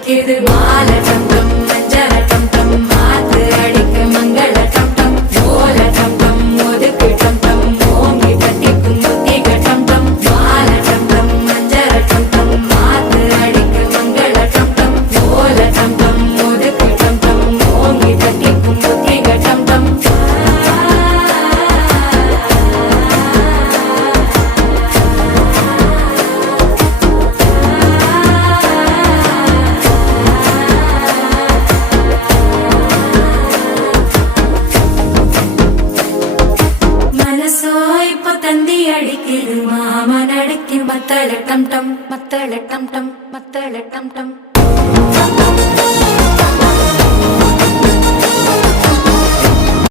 அடிக்குது மால டம் டம் மஞ்சள டம் டம் மாத்து அடிக்க மங்கள டம் டம் ஓல டம் டம் ஒதுக்கு டம் டம் ஓங்கி தட்டிக்கும் புத்திக டம் டம் மால டம் டம் மஞ்சள டம் டம் மாத்து அடிக்க மங்கள டம் டம் ஓல டம் டம் ஒதுக்கு டம் டம் ஓங்கி தட்டிக்கும் புத்திக டம் டம் மனசோ இப்ப தந்தி அடிக்குது மாமன் அடிக்கு மத்தள டம் டம் மத்தள டம் டம் மத்தள டம் டம்